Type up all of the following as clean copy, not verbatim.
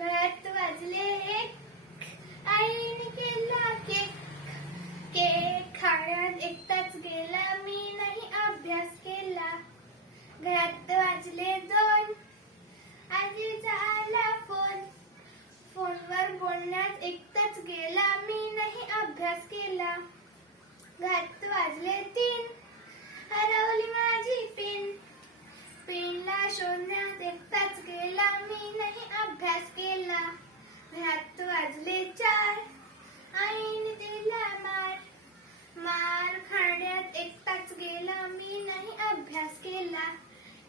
घरात वाजले एक, आईने केला केक. केक खाण्यात एक तास गेला, मी नाही अभ्यास केला. घरात वाजले दोन, आजीचा आला फोन. फोनवर बोलण्यात एक तास गेला, मी नाही अभ्यास केला. घरात वाजले तीन, हरवली माझी पेन. पेनला शोधण्यात एक तास गेला, मी नाही अभ्यास केला. घरात वाजले चार, आईने दिला मार. मार खाण्यात एक तास गेला, मी नाही अभ्यास केला.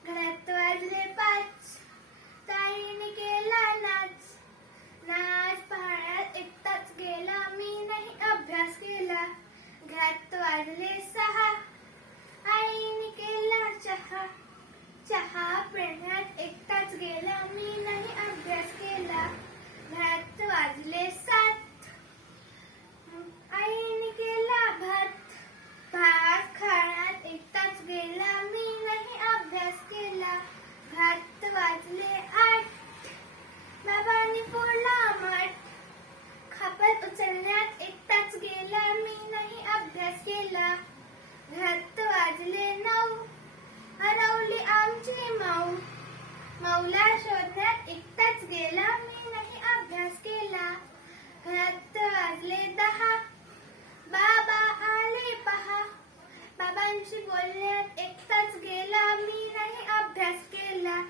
घरात वाजले पाच, ताईने केला नाच. नाच पाहण्यात एक तास गेला, मी नाही अभ्यास केला. घरात वाजले सहा, आईने केला चहा. चहा पिण्यात एक तास गेला, मी नाही अभ्यास केला. घरात वाजले सात, आईने केला भात. भात खाण्यात एक तास गेला, मी नाही अभ्यास केला. घरात वाजले आठ, बाबांनी फोडला माठ. खापत उचलण्यात एक तास गेला, मी नाही अभ्यास केला. घरात वाजले नऊ, हरवली आमची माऊ. माऊला शोधण्यात एक तास गेला, मी नाही अभ्यास केला. घरात वाजले दहा, बाबा आले पहा. बाबांशी बोलण्यात एक तास गेला, मी नाही अभ्यास केला.